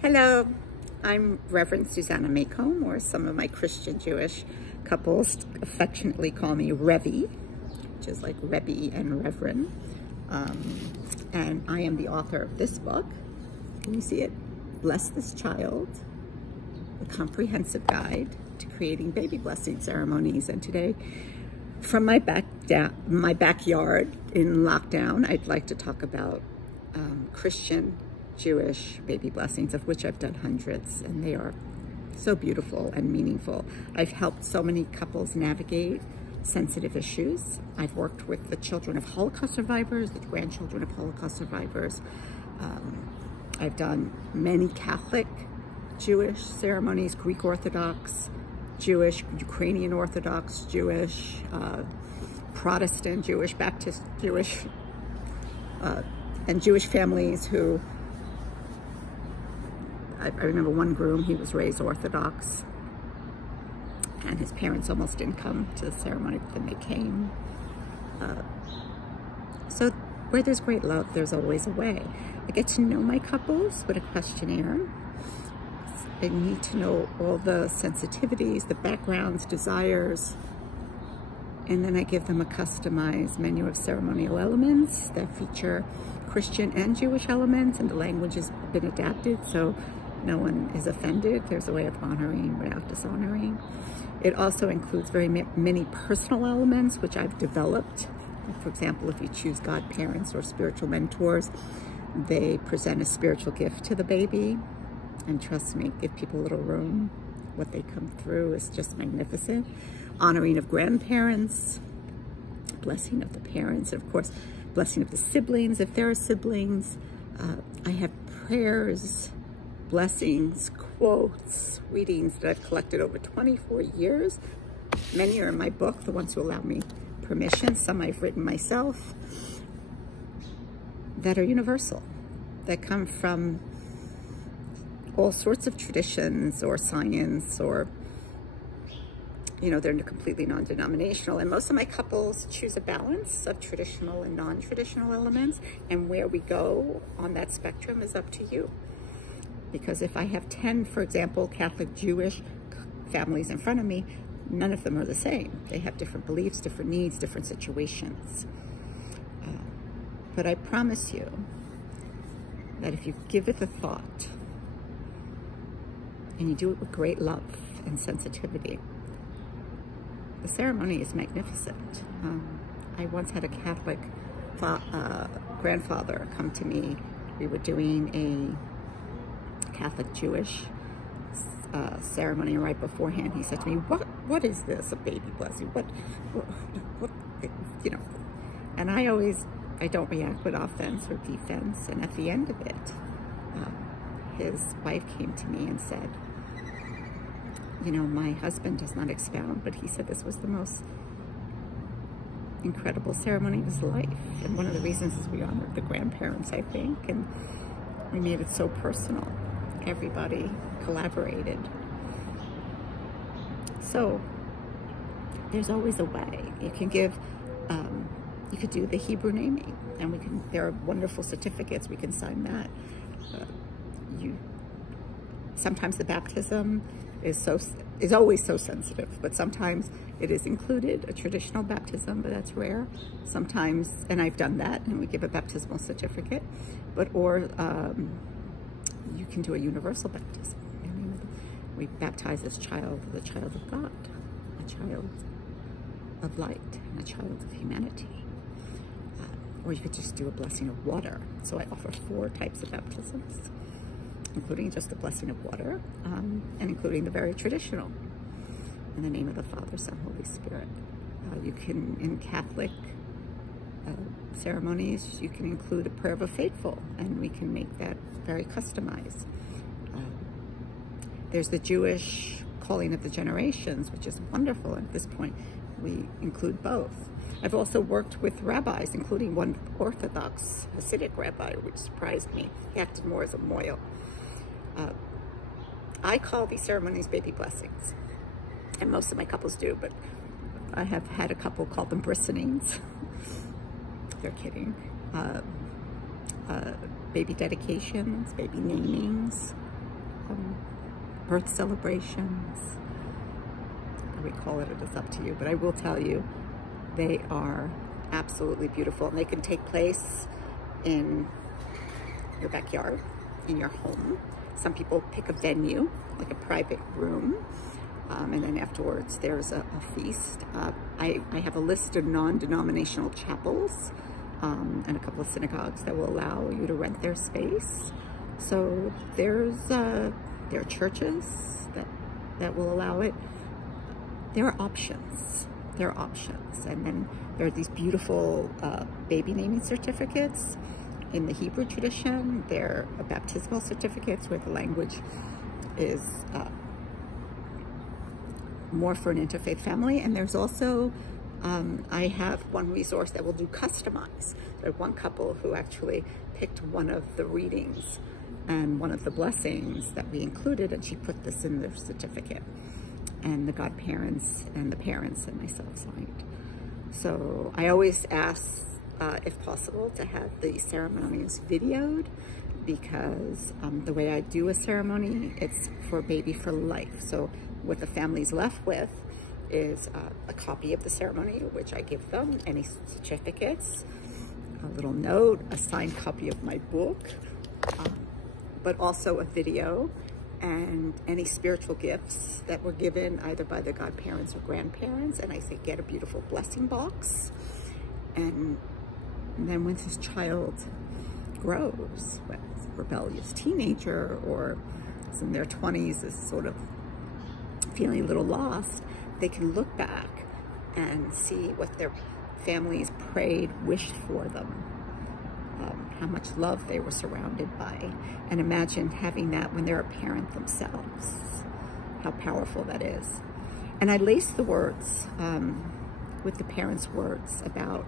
Hello, I'm Reverend Susanna Macomb, or some of my Christian Jewish couples affectionately call me Revi, which is like Rebbe and Reverend. And I am the author of this book. Can you see it? Bless This Child, a comprehensive guide to creating baby blessing ceremonies. And today, from my backyard in lockdown, I'd like to talk about Christian Jewish baby blessings, of which I've done hundreds, and they are so beautiful and meaningful. I've helped so many couples navigate sensitive issues. I've worked with the children of Holocaust survivors, the grandchildren of Holocaust survivors. I've done many Catholic Jewish ceremonies, Greek Orthodox, Jewish, Ukrainian Orthodox, Jewish, Protestant, Jewish, Baptist, Jewish, and Jewish families who, I remember one groom, he was raised Orthodox, and his parents almost didn't come to the ceremony, but then they came. So where there's great love, there's always a way. I get to know my couples with a questionnaire. I need to know all the sensitivities, the backgrounds, desires, and then I give them a customized menu of ceremonial elements that feature Christian and Jewish elements, and the language has been adapted so no one is offended. There's a way of honoring without dishonoring. It also includes very many personal elements, which I've developed. For example, if you choose godparents or spiritual mentors, they present a spiritual gift to the baby. And trust me, give people a little room. What they come through is just magnificent. Honoring of grandparents, blessing of the parents, and of course, blessing of the siblings, if there are siblings. I have prayers, blessings, quotes, readings that I've collected over 24 years. Many are in my book, the ones who allow me permission. Some I've written myself, that are universal, that come from all sorts of traditions or science, or, you know, they're completely non-denominational. And most of my couples choose a balance of traditional and non-traditional elements, and where we go on that spectrum is up to you. Because if I have 10, for example, Catholic Jewish families in front of me, none of them are the same. They have different beliefs, different needs, different situations. But I promise you that if you give it a thought, and you do it with great love and sensitivity, the ceremony is magnificent. I once had a Catholic grandfather come to me. We were doing a Catholic Jewish ceremony, and right beforehand he said to me, what is this, a baby blessing? What, you know? And I don't react with offense or defense. And at the end of it, his wife came to me and said, you know, my husband does not expound, but he said this was the most incredible ceremony of his life. And one of the reasons is we honored the grandparents, I think, and we made it so personal. Everybody collaborated. So there's always a way. You can give, you could do the Hebrew naming, and there are wonderful certificates, we can sign that. Sometimes the baptism is always so sensitive, but sometimes it is included, a traditional baptism, but that's rare. Sometimes, and I've done that, and we give a baptismal certificate, or you can do a universal baptism. We baptize this child, the child of God, a child of light, and a child of humanity. Or you could just do a blessing of water. So I offer 4 types of baptisms, including just the blessing of water, and including the very traditional, in the name of the Father, Son, Holy Spirit. You can, in Catholic ceremonies, you can include a prayer of a faithful, and we can make that very customized. There's the Jewish calling of the generations, which is wonderful. At this point, we include both. I've also worked with rabbis, including one Orthodox Hasidic rabbi, which surprised me. He acted more as a moil. I call these ceremonies baby blessings, and most of my couples do, but I have had a couple call them christenings. They're kidding. Baby dedications, baby namings, birth celebrations. What we call it is up to you, but I will tell you, they are absolutely beautiful, and they can take place in your backyard, in your home. Some people pick a venue, like a private room, and then afterwards there's a feast. I have a list of non-denominational chapels and a couple of synagogues that will allow you to rent their space. So there are churches that will allow it. There are options. There are options. And then there are these beautiful baby naming certificates. In the Hebrew tradition, there are baptismal certificates where the language is more for an interfaith family. And there's also, I have one resource that will do customize. There's one couple who actually picked one of the readings and one of the blessings that we included, and she put this in their certificate. And the godparents and the parents and myself signed. So I always ask, if possible, to have the ceremonies videoed, because the way I do a ceremony, it's for baby for life. So what the family's left with is a copy of the ceremony, which I give them, any certificates, a little note, a signed copy of my book, but also a video, and any spiritual gifts that were given either by the godparents or grandparents. And I say, get a beautiful blessing box. And then once this child grows, whether it's a rebellious teenager or is in their 20s, is sort of feeling a little lost, they can look back and see what their families prayed, wished for them, how much love they were surrounded by, and imagine having that when they're a parent themselves, how powerful that is. And I lace the words with the parents' words about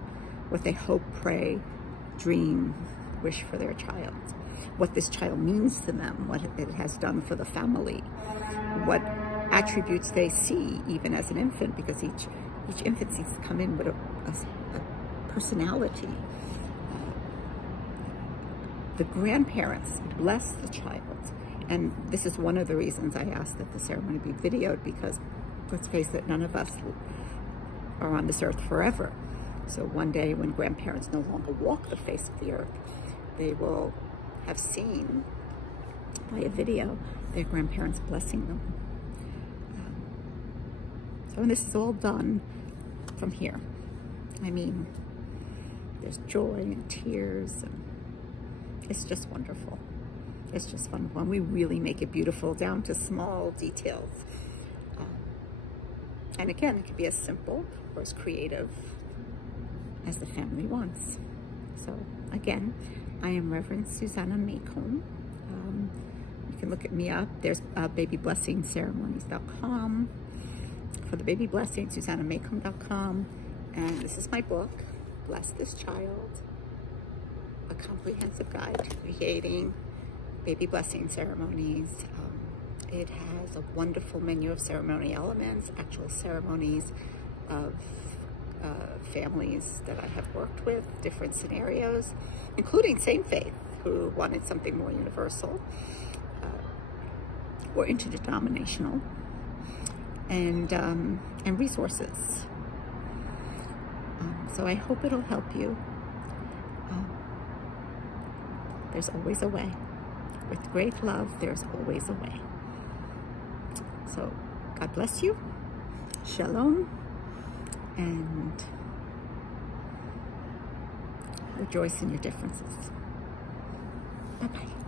what they hope, pray, dream, wish for their child, what this child means to them, what it has done for the family, what attributes they see even as an infant, because each infant seems to come in with a personality. The grandparents bless the child. And this is one of the reasons I asked that the ceremony be videoed, because let's face it, none of us are on this earth forever. So one day when grandparents no longer walk the face of the earth, they will have seen by a video their grandparents blessing them. So when this is all done from here, I mean, there's joy and tears, and it's just wonderful. It's just fun when we really make it beautiful down to small details. And again, it can be as simple or as creative as the family wants. So again, I am Reverend Susanna Macomb. You can look at me up. There's babyblessingceremonies.com. For the baby blessing, SusannaMacomb.com. And this is my book, Bless This Child, a comprehensive guide to creating baby blessing ceremonies. It has a wonderful menu of ceremony elements, actual ceremonies of families that I have worked with, different scenarios, including same faith, who wanted something more universal or interdenominational, and resources. So I hope it'll help you. There's always a way. With great love, there's always a way. So God bless you. Shalom. And rejoice in your differences. Bye-bye.